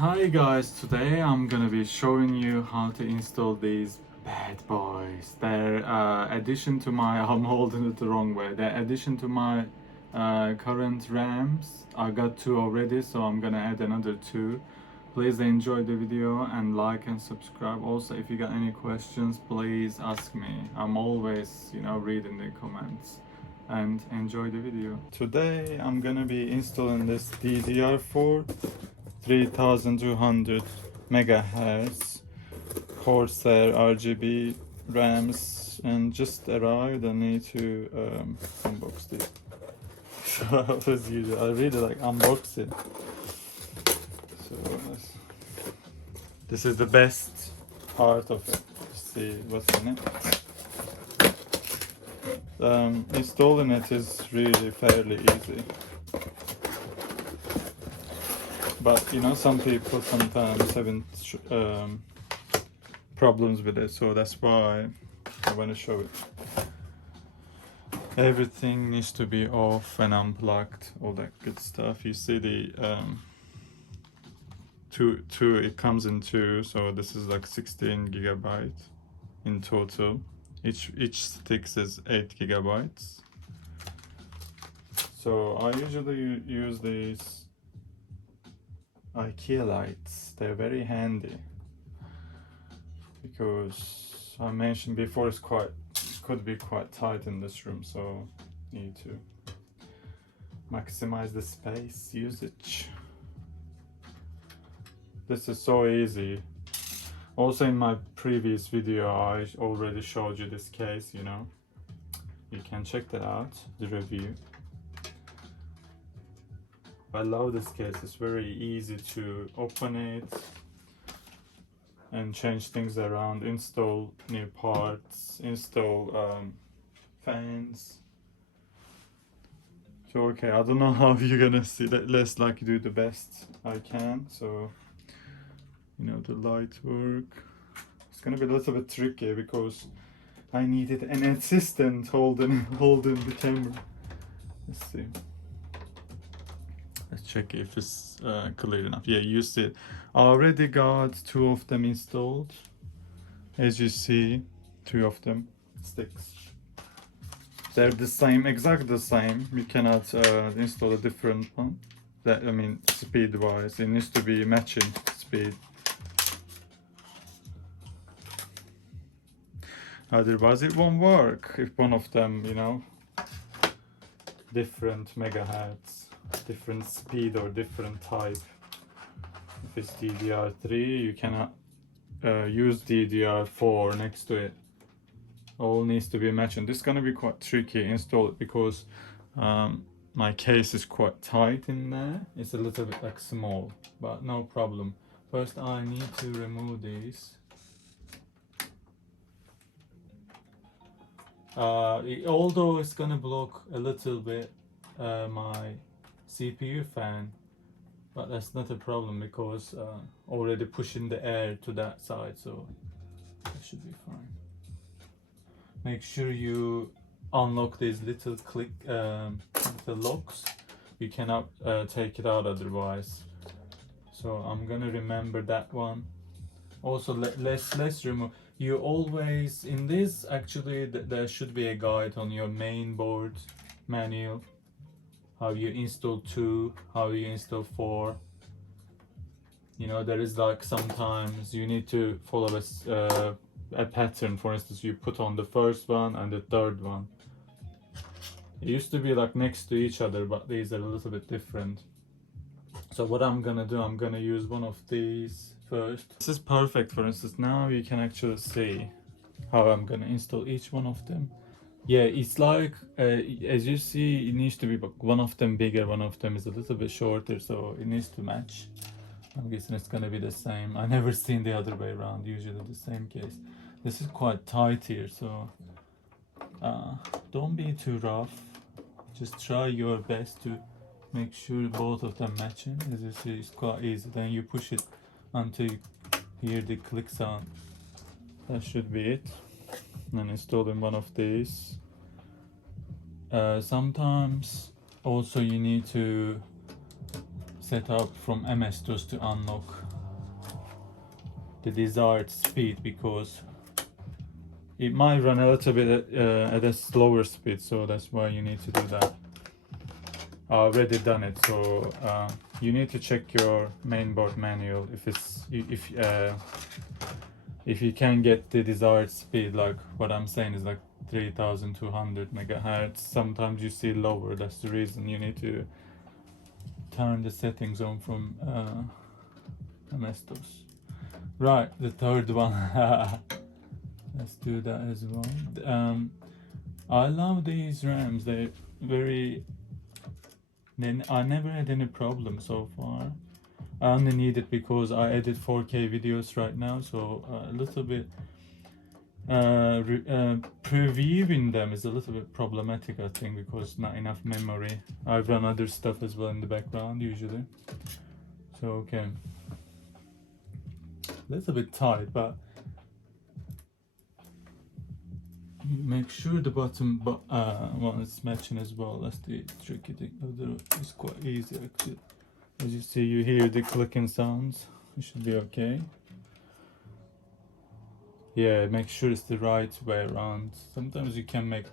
Hi guys, today I'm gonna be showing you how to install these bad boys. They're addition to my, I'm holding it the wrong way. They're addition to my current RAMs. I got 2 already, so I'm gonna add another 2. Please enjoy the video and like and subscribe. Also, if you got any questions, please ask me. I'm always, reading the comments. And enjoy the video. Today I'm gonna be installing this DDR4 3200 megahertz Corsair RGB RAMs, and just arrived. I need to unbox this. So as usual, I really like unboxing. So this is the best part of it. See what's in it. Installing it is really fairly easy. But some people sometimes having problems with it, so that's why I want to show it. Everything needs to be off and unplugged, all that good stuff. You see the two it comes in 2, so this is like 16 gigabytes in total. Each stick is 8 gigabytes. So I usually use these IKEA lights. They're very handy because I mentioned before it could be quite tight in this room, so need to maximize the space usage. This is so easy. Also in my previous video I already showed you this case, you can check that out, the review. I love this case. It's very easy to open it and change things around, install new parts, install fans. So okay, I don't know how you're gonna see that. Let's do the best I can. So the light work. It's gonna be a little bit tricky because I needed an assistant holding the camera. Let's see. Let's check if it's clear enough. Yeah, you see it. I already got 2 of them installed. As you see, 2 of them sticks. They're the same, exactly the same. You cannot install a different one. Speed wise, it needs to be matching speed. Otherwise it won't work if one of them, different megahertz, different speed or different type. If it's DDR3, you cannot use DDR4 next to it. All needs to be matching. This is gonna be quite tricky install it because my case is quite tight in there. It's a little bit small, but no problem. First I need to remove these. Although it's gonna block a little bit my CPU fan, but that's not a problem because already pushing the air to that side, so that should be fine. Make sure you unlock these little the locks. You cannot take it out otherwise. So I'm gonna remember that one. Also, let's remove. You always in this actually there should be a guide on your main board manual. How you install 2, how you install 4. There is sometimes you need to follow a pattern. For instance, you put on the first one and the third one. It used to be next to each other, but these are a little bit different. So what I'm gonna do, I'm gonna use one of these first. This is perfect. For instance, now you can actually see how I'm gonna install each one of them. Yeah, it's as you see, it needs to be one of them bigger, one of them is a little bit shorter, so it needs to match. I'm guessing it's gonna be the same. I never seen the other way around, usually the same case. This is quite tight here, so don't be too rough. Just try your best to make sure both of them matching. As you see, it's quite easy. Then you push it until you hear the click sound. That should be it. And installing one of these. Sometimes also you need to set up from MS-DOS to unlock the desired speed, because it might run a little bit at a slower speed, so that's why you need to do that. I already done it, so you need to check your mainboard manual if you can get the desired speed. Like what I'm saying is like 3200 megahertz. Sometimes you see lower. That's the reason you need to turn the settings on from MS-DOS. Right, the third one. Let's do that as well. I love these RAMs. They're very. I never had any problem so far. I only need it because I edit 4K videos right now, so a little bit previewing them is a little bit problematic, I think, because not enough memory. I run other stuff as well in the background usually. So okay, a little bit tight, but make sure the bottom one is matching as well. That's the tricky thing. It's quite easy actually. As you see, you hear the clicking sounds. It should be okay. Yeah, make sure it's the right way around. Sometimes you can make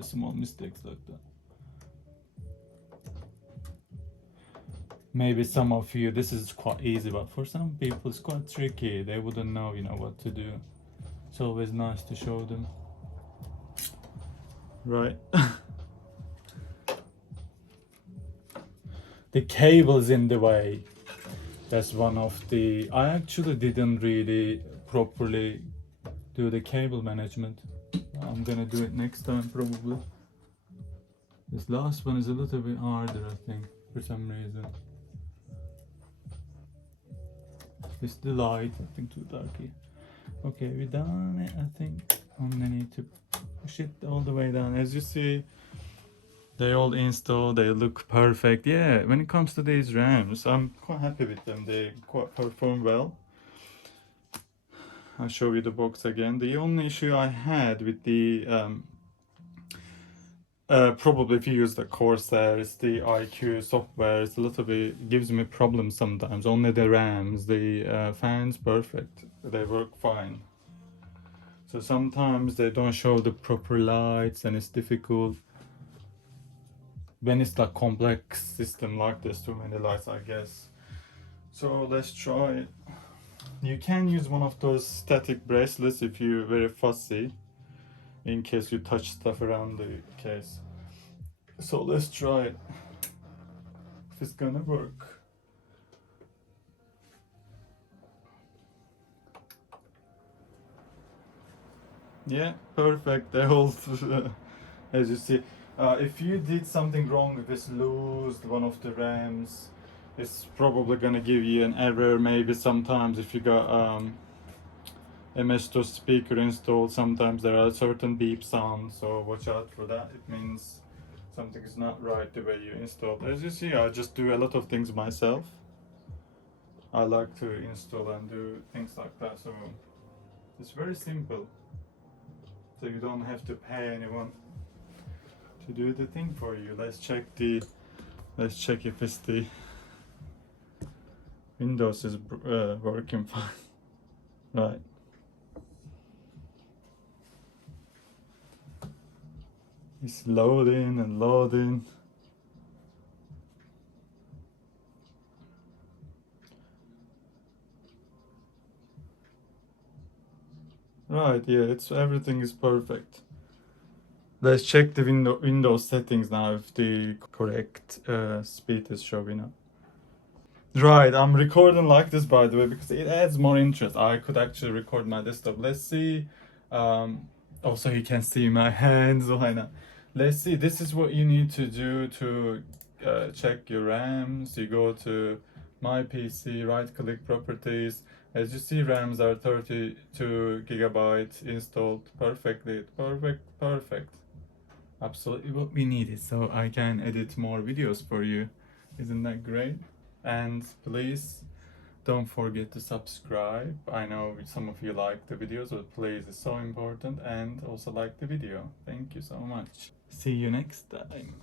small mistakes like that. Maybe some of you, this is quite easy, but for some people it's quite tricky. They wouldn't know, what to do. It's always nice to show them. Right. The cable's in the way. That's one of the. I actually didn't really properly do the cable management. I'm gonna do it next time probably. This last one is a little bit harder, I think, for some reason. It's the light, I think, too darky. Okay, we done it, I think. Only need to push it all the way down. As you see, they all installed, they look perfect. Yeah, when it comes to these RAMs, I'm quite happy with them. They quite perform well. I'll show you the box again. The only issue I had with the probably if you use the Corsair, it's the IQ software. It's a little bit, gives me problems sometimes. Only the RAMs, the fans, perfect. They work fine. So sometimes they don't show the proper lights, and it's difficult. When it's like complex system like this, too many lights, I guess. So let's try it. You can use one of those static bracelets if you're very fussy, in case you touch stuff around the case. So let's try it, if it's gonna work. Yeah, perfect. They hold, as you see. If you did something wrong, if it's loosed one of the RAMs, it's probably gonna give you an error. Maybe sometimes if you got MS-DOS speaker installed, sometimes there are certain beep sounds, so watch out for that. It means something is not right the way you installed. As you see, I just do a lot of things myself. I like to install and do things like that, so it's very simple. So you don't have to pay anyone to do the thing for you. Let's check if it's the Windows is working fine. Right. It's loading and loading. Right, yeah, everything is perfect. Let's check the Windows settings now if the correct speed is showing up. Right, I'm recording like this, by the way, because it adds more interest. I could actually record my desktop. Let's see. Also, you can see my hands. Why not? Let's see. This is what you need to do to check your RAMs. You go to My PC, right-click Properties. As you see, RAMs are 32 gigabytes installed perfectly. Perfect. Absolutely what we needed. So I can edit more videos for you. Isn't that great? And please don't forget to subscribe. I know some of you like the videos, but please, it's so important. And also like the video. Thank you so much. See you next time.